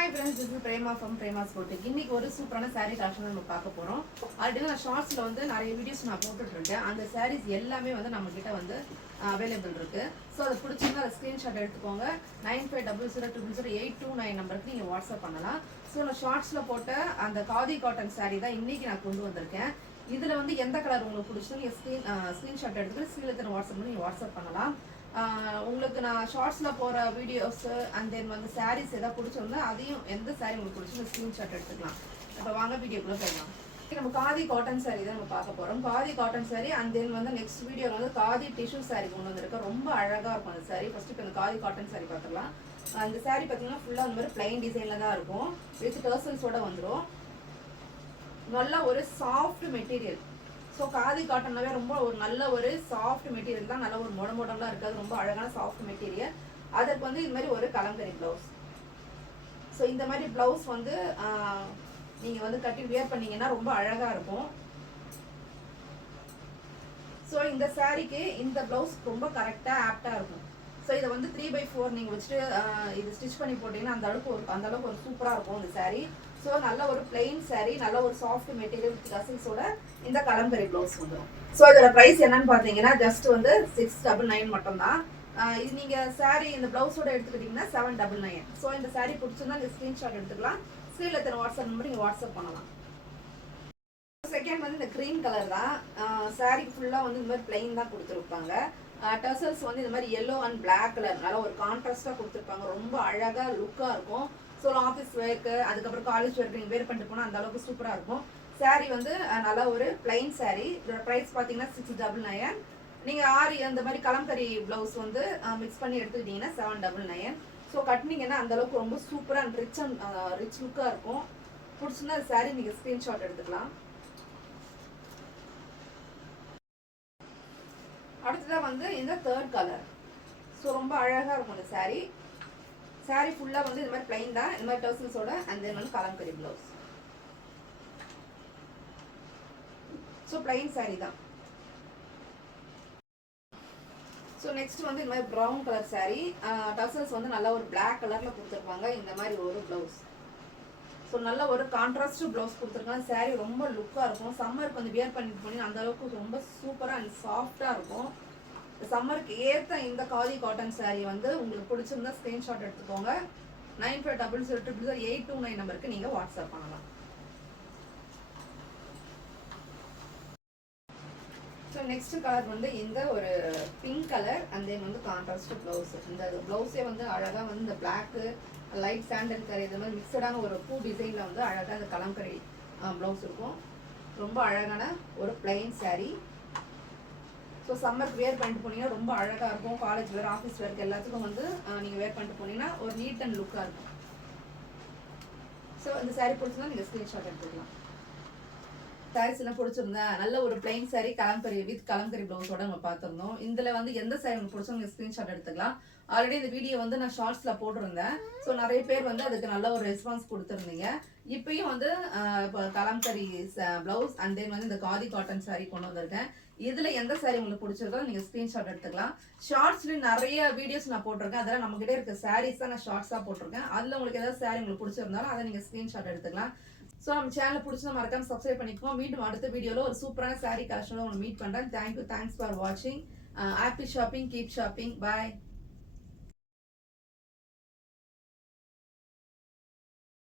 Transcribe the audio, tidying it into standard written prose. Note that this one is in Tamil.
Hi friends, this is Prema from Prema's boutique. இன்னைக்கு ஒரு சூப்பரான சாரீ கலெக்ஷன் நம்ம பார்க்க போகிறோம். ஆல்ரெடி நான் ஷார்ட்ஸில் வந்து நிறைய வீடியோஸ் நான் போட்டுட்ருக்கேன். அந்த சாரீஸ் எல்லாமே வந்து நம்மக்கிட்ட வந்து அவைலபிள் இருக்குது. ஸோ அதை பிடிச்சிருந்தா அதை ஸ்க்ரீன்ஷாட் எடுத்துக்கோங்க. 9500000829 நம்பருக்கு நீங்கள் வாட்ஸ்அப் பண்ணலாம். ஸோ நான் ஷார்ட்ஸில் போட்ட அந்த காதி காட்டன் சாரீ தான் இன்றைக்கி நான் கொண்டு வந்திருக்கேன். இதில் வந்து எந்த கலர் உங்களுக்கு பிடிச்சோ நீங்கள் ஸ்க்ரீன்ஷாட் எடுத்துகிட்டு ஸ்க்ரீனில் வாட்ஸ்அப் பண்ணி நீங்கள் வாட்ஸ்அப் பண்ணலாம். உங்களுக்கு நான் ஷார்ட்ஸில் போகிற வீடியோஸு அண்ட் தென் வந்து சாரீஸ் எதாவது பிடிச்சிருந்தா அதையும் எந்த சாரீ உங்களுக்கு பிடிச்சி ஸ்க்ரீன்ஷாட் எடுத்துக்கலாம். இப்போ வாங்க வீடியோக்குள்ளே போயிடலாம். நம்ம காதி காட்டன் சாரீ தான் நம்ம பார்க்க போகிறோம். Khadi cotton sari and then வந்து நெக்ஸ்ட் வீடியோவில் வந்து காதி டிஷ்யூ சாரீ கொண்டு வந்திருக்கேன். ரொம்ப அழகாக இருக்கும் அந்த சாரீ. ஃபஸ்ட்டு இப்போ இந்த காதி காட்டன் சாரீ பார்த்துக்கலாம். அந்த சாரீ பார்த்தீங்கன்னா ஃபுல்லாக அந்த மாதிரி பிளைன் டிசைனில் தான் இருக்கும். வித் டர்சல்ஸோடு வந்துடும். நல்லா ஒரு சாஃப்ட் மெட்டீரியல். ஸோ காதி காட்டன்னாவே ரொம்ப ஒரு நல்ல ஒரு சாஃப்ட் மெட்டீரியல் தான். நல்ல ஒரு மொடமொடம்லாம் இருக்காது. ரொம்ப அழகான சாஃப்ட் மெட்டீரியல். அதற்கு வந்து இது மாதிரி ஒரு கலங்கரி ப்ளவுஸ். ஸோ இந்த மாதிரி ப்ளவுஸ் வந்து நீங்கள் வந்து கட்டி வியர் பண்ணீங்கன்னா ரொம்ப அழகாக இருக்கும். ஸோ இந்த சாரீக்கு இந்த ப்ளவுஸ் ரொம்ப கரெக்டாக ஆப்டாக இருக்கும். ஸோ இதை வந்து 3/4 நீங்கள் வச்சுட்டு இது ஸ்டிச் பண்ணி போட்டிங்கன்னா அந்த அளவுக்கு ஒரு சூப்பராக இருக்கும் இந்த சாரீ. ஸோ நல்ல ஒரு பிளெயின் சாரீ, நல்ல ஒரு சாஃப்ட் மெட்டீரியல் வித் டசல்ஸோட இந்த கலம்பரி ப்ளவுஸ் வந்துடும். ஸோ இதோட ப்ரைஸ் என்னன்னு பார்த்தீங்கன்னா ஜஸ்ட் வந்து 699 மட்டும்தான். இது நீங்கள் சாரீ இந்த ப்ளவுஸோட எடுத்துக்கிட்டிங்கன்னா 799. ஸோ இந்த சாரீ பிடிச்சிருந்தா இந்த ஸ்க்ரீன்ஷாட் எடுத்துக்கலாம். ஸ்க்ரீனில் எத்தனை வாட்ஸ்அப் நம்பர் நீங்கள் வாட்ஸ்அப் பண்ணலாம். செகண்ட் வந்து இந்த க்ரீன் கலர் தான். சாரீக்கு ஃபுல்லாக வந்து இந்த மாதிரி பிளெயின் தான் கொடுத்துருப்பாங்க. டசல்ஸ் வந்து இந்த மாதிரி எல்லோ அண்ட் பிளாக் கலர் நல்ல ஒரு கான்ட்ராஸ்டாக கொடுத்துருப்பாங்க. ரொம்ப அழகாக லுக்காக இருக்கும். ஸோ ஆஃபீஸ் வேர்க்கு அதுக்கப்புறம் காலேஜ் வேர்க்கு நீங்கள் வேர் பண்ணிட்டு போனால் அந்த அளவுக்கு சூப்பராக இருக்கும். சாரீ வந்து நல்லா ஒரு பிளைன் சாரீ. இதோட ப்ரைஸ் பார்த்தீங்கன்னா 699. நீங்கள் அந்த மாதிரி கலம்கரி ப்ளவுஸ் வந்து மிக்ஸ் பண்ணி எடுத்துக்கிட்டிங்கன்னா 799. ஸோ கட்டினீங்கன்னா அந்தளவுக்கு ரொம்ப சூப்பராக அண்ட் ரிச் லுக்காக இருக்கும். பிடிச்சிருந்தா அந்த சாரீ நீங்கள் ஸ்க்ரீன்ஷாட் எடுத்துக்கலாம். அடுத்ததாக வந்து இந்த தேர்ட் கலர். ஸோ ரொம்ப அழகாக இருக்கும் இந்த சாரீ. சாரீ ஃபுல்லாக வந்து இந்த மாதிரி பிளைன் தான். இந்த மாதிரி டர்சல்ஸோட அண்ட் தென் வந்து kalamkari blouse. So plain sari தான். ஸோ நெக்ஸ்ட் வந்து இந்த மாதிரி ப்ரௌன் கலர் சாரீ. டர்சல்ஸ் வந்து நல்ல ஒரு பிளாக் கலரில் கொடுத்துருப்பாங்க. இந்த மாதிரி ஒரு ப்ளவுஸ். ஸோ நல்ல ஒரு கான்ட்ராஸ்ட் ப்ளவுஸ் கொடுத்துருக்காங்க. சாரீ ரொம்ப லுக்காக இருக்கும். சம்மருக்கு வந்து வியர் பண்ணிட்டு போனீங்கன்னா அந்த அளவுக்கு ரொம்ப சூப்பராக அண்ட் சாஃப்டாக இருக்கும். சம்மருக்கு ஏற்ற இந்த காதி காட்டன் சாரீ வந்து உங்களுக்கு பிடிச்சிருந்தா ஸ்க்ரீன்ஷாட் எடுத்துக்கோங்க. 9500000829 நம்பருக்கு நீங்கள் வாட்ஸ்அப் பண்ணலாம். ஸோ நெக்ஸ்ட் கலர் வந்து இந்த ஒரு பிங்க் கலர் அண்ட் தென் வந்து கான்ட்ராஸ்ட் ப்ளவுஸ். இந்த ப்ளவுஸே வந்து அழகாக வந்து இந்த பிளாக்கு லைட் சாண்டல் கலர் இது மாதிரி மிக்சடான ஒரு பூ டிசைனில் வந்து அழகாக இந்த கலம்கரி ப்ளவுஸ் இருக்கும். ரொம்ப அழகான ஒரு பிளைன் சாரீ. ஸோ சம்மருக்கு வேர் பண்ணிட்டு போனீங்கன்னா ரொம்ப அழகாக இருக்கும். காலேஜ் வேர் ஆஃபீஸ் வேர்க்கு எல்லாத்துக்கும் வந்து நீங்கள் வேர் பண்ணிட்டு போனீங்கன்னா ஒரு நீட் அண்ட் லுக்காக இருக்கும். ஸோ இந்த சாரீ பிடிச்சிருந்தா நீங்கள் ஸ்க்ரீன்ஷாட் எடுத்துக்கலாம். சாரீஸ் எல்லாம் பிடிச்சிருந்தா நல்ல ஒரு பிளைன் சாரீ கலம்கரி வித் கலம்கரி ப்ளவுஸோட நம்ம பார்த்துருந்தோம். இதில் வந்து எந்த சாரீ உங்களுக்கு பிடிச்சோ நீங்கள் ஸ்க்ரீன்ஷாட் எடுத்துக்கலாம். ஆல்ரெடி இந்த வீடியோ வந்து நான் ஷார்ட்ஸில் போட்டிருந்தேன். ஸோ நிறைய பேர் வந்து அதுக்கு நல்ல ஒரு ரெஸ்பான்ஸ் கொடுத்துருந்தீங்க. இப்பயும் வந்து இப்போ கலம்கரி ப்ளவுஸ் அண்ட் தென் வந்து இந்த காதி காட்டன் சாரீ கொண்டு வந்திருக்கேன். இதில் எந்த சாரீ உங்களுக்கு பிடிச்சிருக்கோ நீங்கள் ஸ்க்ரீன்ஷாட் எடுத்துக்கலாம். ஷார்ட்ஸ்லேயும் நிறைய வீடியோஸ் நான் போட்டிருக்கேன். அதெல்லாம் நம்மகிட்ட இருக்க சாரீஸ் தான் நான் ஷார்ட்ஸாக போட்டிருக்கேன். அதில் உங்களுக்கு ஏதாவது சாரீ உங்களுக்கு பிடிச்சிருந்தாலும் அதை நீங்கள் ஸ்க்ரீன்ஷாட் எடுத்துக்கலாம். ஸோ நம்ம சேனலை பிடிச்சா மறக்காம சப்ஸ்கிரைப் பண்ணிக்கோங்க. மீண்டும் அடுத்த வீடியோவில் ஒரு சூப்பரான சாரீ கலெக்ஷனோட உங்களை மீட் பண்ணுறேன். தேங்க்ஸ் ஃபார் வாட்சிங். Happy shopping, keep shopping. பாய்.